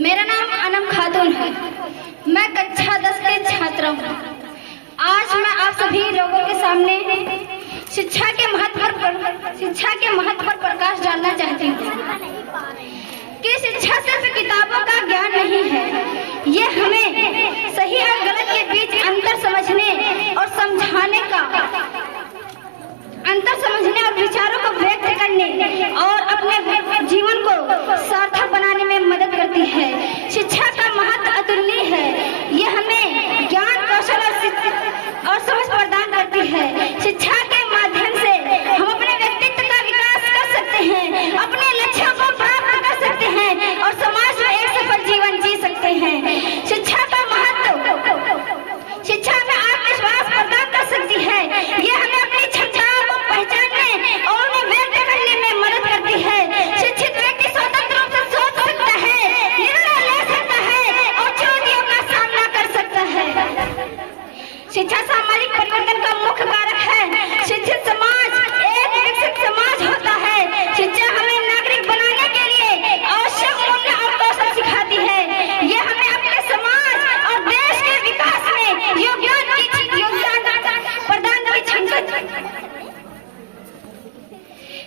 मेरा नाम अनम खातून है। मैं कक्षा 10 की छात्रा हूँ। आज मैं आप सभी लोगों के सामने शिक्षा के महत्व पर प्रकाश डालना चाहती हूँ कि शिक्षा सिर्फ किताबों का ज्ञान नहीं है। ये हमें सही और गलत के बीच अंतर समझने और विचारों को व्यक्त करने और अपने जीवन को सार्थक बनाने में मदद करती है। शिक्षा का महत्व अतुलनीय है। ये हमें ज्ञान, कौशल और समझ प्रदान करती है। शिक्षा के माध्यम से हम अपने व्यक्तित्व का विकास कर सकते हैं, अपने लक्ष्यों को प्राप्त कर सकते हैं और समाज में एक सफल जीवन जी सकते हैं। शिक्षा का महत्व, शिक्षा में आत्मविश्वास प्रदान कर सकती है। ये हमें अपनी क्षमताओं को पहचानने और उन्हें व्यक्त करने में मदद करती है। शिक्षित व्यक्ति स्वतंत्र रूप से सोच सकता है, निर्णय ले सकता है और चुनौतियों का सामना कर सकता है। शिक्षा सामाजिक परिवर्तन का मुख्य कारक है। शिक्षित समाज एक विकसित समाज होता है। शिक्षा हमें नागरिक बनाने के लिए आवश्यक मूल्य और कौशल सिखाती है। ये हमें अपने समाज और देश के विकास में योगदान प्रदान की क्षमता,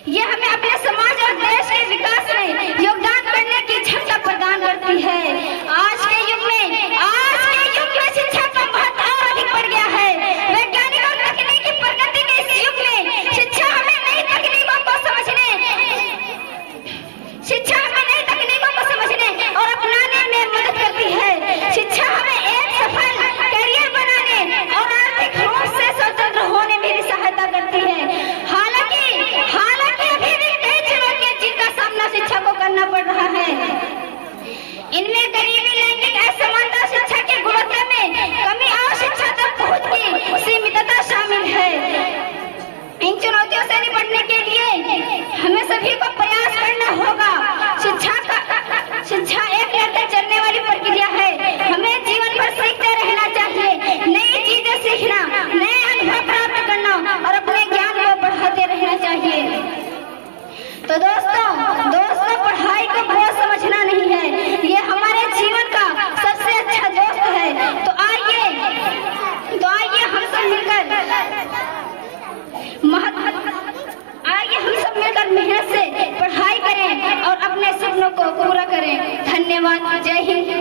ये हमें अपने समाज और देश के विकास में योगदान करने की क्षमता प्रदान करती है। आज के युग में शिक्षा का महत्व और अधिक बढ़ गया है। वैज्ञानिक और तकनीकी प्रगति के इस युग में शिक्षा हमें नई तकनीकों को समझने और अपनाने में मदद करती है। शिक्षा हमें एक सफल करियर बनाने और आर्थिक रूप से स्वतंत्र होने में भी सहायता करती है। हालांकि अभी भी कई चुनौतियां जिनका सामना शिक्षा को करना पड़ रहा है। इनमें गरीबी, लैंगिक असमानता, शिक्षा की गुणवत्ता में कमी और शिक्षा तक पहुंच की सीमितता शामिल है। इन चुनौतियों से निपटने के लिए हमें सभी को प्रयास करना होगा। शिक्षा एक निरंतर चलने वाली प्रक्रिया है। हमें जीवन भर सीखते रहना चाहिए, नई चीजें सीखना, नए अनुभव प्राप्त करना और अपने ज्ञान को बढ़ाते रहना चाहिए। तो दोस्तों पढ़ाई को बोझ समझना नहीं है, ये हमारे जीवन का सबसे अच्छा दोस्त है। तो आइए हम सब मिलकर मेहनत से पढ़ाई करें और अपने सपनों को पूरा करें। धन्यवाद। जय हिंद।